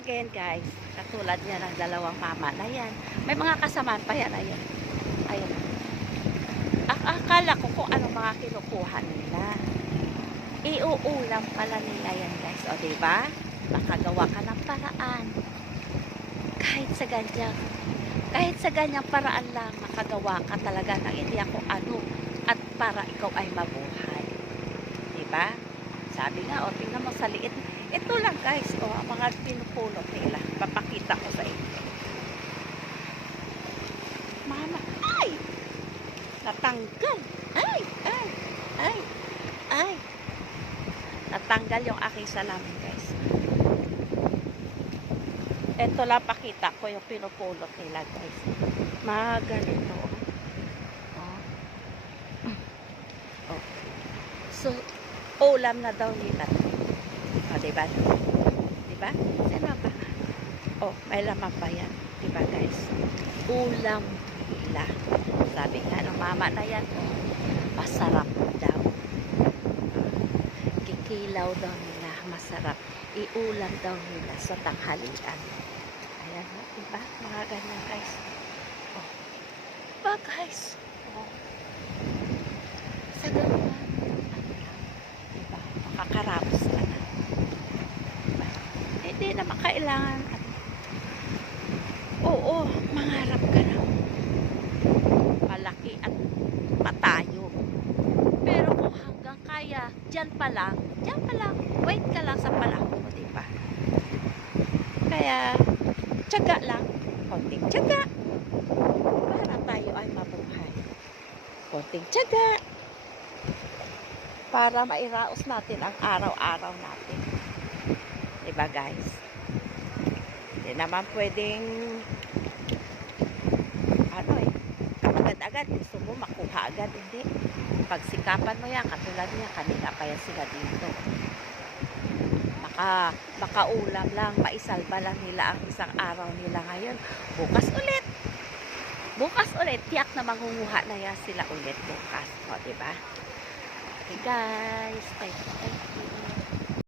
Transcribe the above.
again guys, katulad niya ng dalawang mama na yan. May mga kasamaan pa yan, ayan. Ayan. Akala ko kung ano mga kinukuha nila. Iuulam pala nila yan guys. O diba? Makagawa ka ng paraan. Kahit sa ganyang paraan lang, makagawa ka talaga ng hindi ako ano at para ikaw ay mabuhay. Diba? Sabi nga, o tingnan mo sa liit. Ito lang guys, o ang mga pinupulot nila. Papakita ko sa inyo. Mama, ay! Natanggal. Ay. Natanggal yung aking salamin guys. Ito lang pakita ko yung pinupulot nila guys. Mga ganito. Oh. So, ulam na daw nila. O, diba? Diba? Sino ba? Oh, may laman pa yan. Diba guys? Ulam nila. Sabi nga ng mama na yan, oh, masarap daw. Kikilaw daw nila, masarap. Iulam daw nila sa tanghalian. Ayan, diba? Mga ganyan guys. Oh. Diba guys? Oh. Sa ganun, diba? Makakarapos ka na. Diba? Hindi naman kailangan. Oo, mangarap ka na. Malaki at matayo. Pero kung hanggang kaya, dyan pa lang, wait ka lang sa panahon mo, diba? Kaya, tiyaga lang, konting tiyaga, para tayo ay mabuhay. Konting tiyaga, para mairaos natin ang araw-araw natin. Diba guys? Hindi naman pwedeng agad gusto mo makuha agad, hindi. Pagsikapan mo yan, katulad niya, kanina pa yan sila dito. Makaulam lang, maisalba lang nila ang isang araw nila ngayon. Bukas ulit, tiyak na mangunguha na yan sila ulit bukas. O, diba? Okay guys, thank you.